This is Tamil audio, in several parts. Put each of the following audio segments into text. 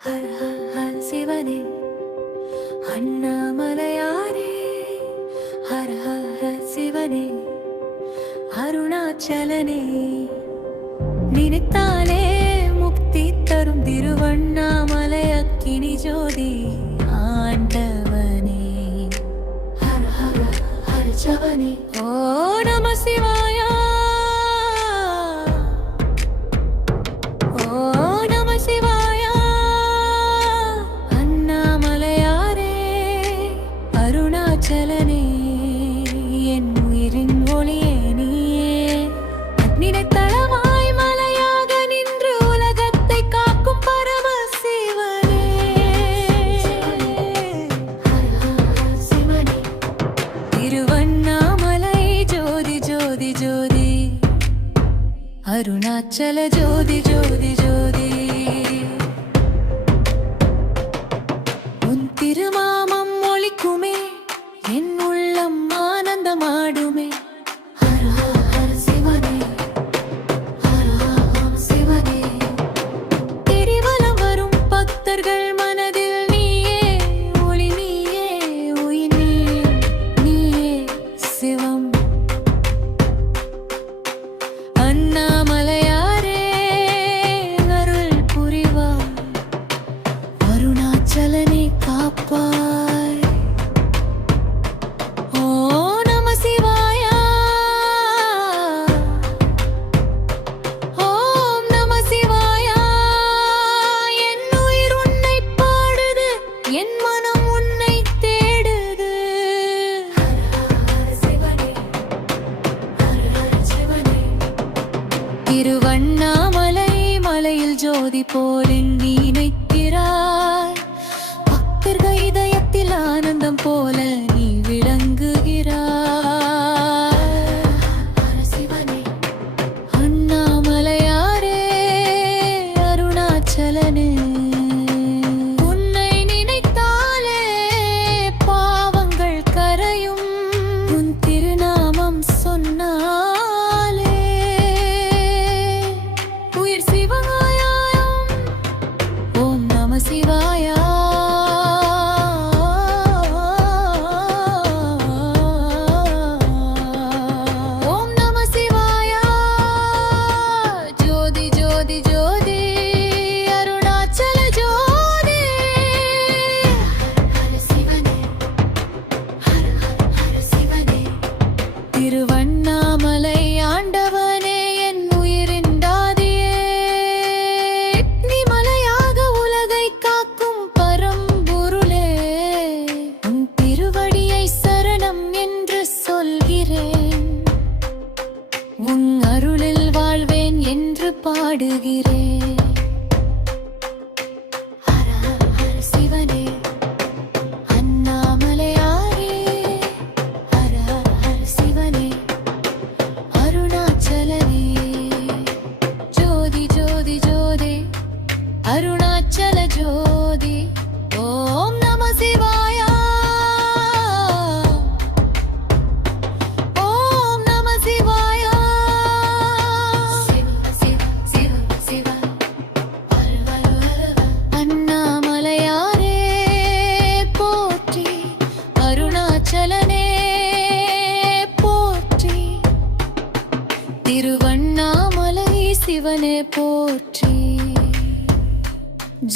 ஹர ஹர ஹர சிவனே அண்ணாமலையாரே, ஹர ஹர ஹர சிவனே அருணாச்சலனே, நினைத்தாலே முக்தி தரும் திருவண்ணாமலை அக்கினி ஜோதி ஆண்டவனே. ஹர ஹர ஹர சவனே, ஓ நம சிவாயா, ஓ நம சிவாயா. அண்ணாமலையாரே அருணாச்சலனே, என் உயிரின் ஒளியே நீயே, நினைத்தளவாய் மலையாக நின்று உலகத்தை காக்கும் பரம சிவனே. திருவண்ணாமலை ஜோதி ஜோதி ஜோதி, அருணாச்சல ஜோதி ஜோதி ஜோதி. உன் திருமாமம் ஒலிக்குமே, என் உள்ளம் ஆனந்தமாடுமே. ஹர ஹர ஹர சிவனே, ஹர ஹர சிவனே. திரிவலம் வரும் பக்தர்கள் மனதில் நீயே ஒளி, நீயே உயிர், நீயே சிவம். அண்ணாமலையாரே அருள் புரிவாய், அருணாச்சலனை காப்பாய். ஓ நம சிவாயா, ஓம் நம சிவாயா. என் உயிர் உன்னை பாடுது, என் மனம் உன்னை தேடுது. திருவண்ணாமலை மலையில் ஜோதி போல் நீ நிற்கிறாய், பக்தர்கள் இதயத்தில் ஆனந்தம் போல நீ விளங்குகிறாய். அண்ணாமலையாரே அருணாச்சலனே, உன்னை நினைத்தாலே பாவங்கள் கரையும், உன் திருநாமம் சொன்னாலே உயிர் சிவாயம். ஓம் நம சிவாயா, ஓம் நம சிவாயா. ஜோதி ஜோதி ஜோதி, அருணாச்சல ஜோதி. ஹர சிவனே, ஹர ஹர சிவனே. திருவண்ணாமலை ஆண்டவனே, என் உயிரின் தாதியே, நீ மலையாக உலகை காக்கும் பரம்பொருளே. உன் திருவடியை சரணம் என்று சொல்கிறேன், உன் அருளில் வாழ்வேன் என்று பாடுகிறேன். ஹர ஹர சிவனே, அண்ணாமலையாரே, ஹர ஹர சிவனே அருணாச்சலனே. ஜோதி ஜோதி ஜோதி, அருணாச்சல ஜோதி. ஓம் நம சிவாயா, ஓம் நம சிவாயா. அண்ணாமலையாரே போற்றி, அருணாச்சலனே போற்றி. திருவண்ணாமலை சிவனே போற்றி.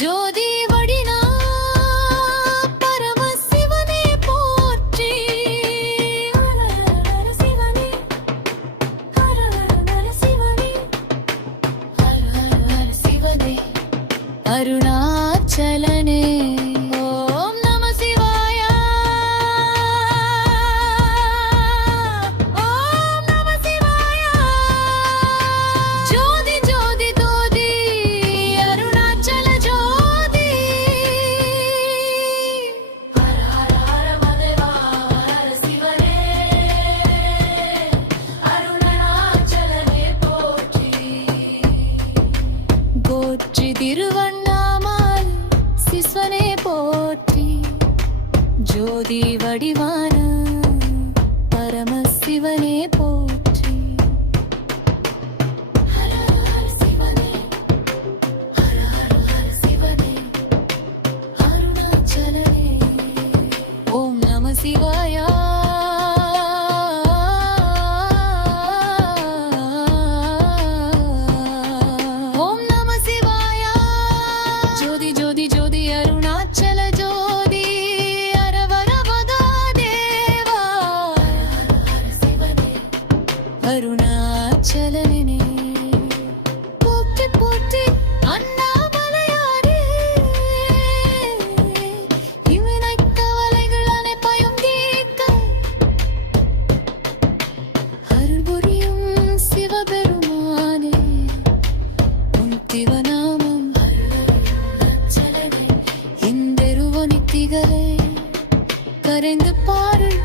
ஜோதி வடினா பரம சிவனே போற்றி. ஹர ஹர சிவனே, ஹர ஹர சிவனே, ஹர ஹர சிவனே அருணாச்சலனே. ஓம் நம சிவாயா, ஓம் நம சிவாயா. ஜோதி ஜோதி ஜோதி, அருணாச்சல ஜோதி. ஹர ஹர ஹர மதேவா, ஹர சிவனே அருணாச்சலனே போற்றி. போற்றி திருவண்ணாமலை சிவனே போற்றி. ஜோதி வடிவான பரம சிவனே போற்றி. ஹர ஹர சிவனே, ஹர ஹர ஹர சிவனே. சிவாயா ஓம் நம சிவாயா ஜோதி ஜோதி ஜோதி அருணாச்சல ஜோதி அரவரவதா தேவா அருணாச்சலனே போற்றி போற்றி அண்ணாமலையாரே இவனை கவலைகள் அனைப்பையும் தீர்க்க அருள் புரியும் சிவபெருமானே உன் திவநாமம் இந்தெருவனி திகழே கரைந்து பாருள்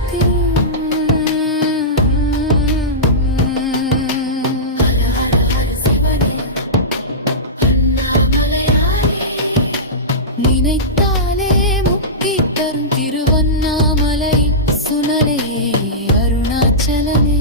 நினைத்தாலே முக்தி தரும் திருவண்ணாமலை சுனலே அருணாச்சலனே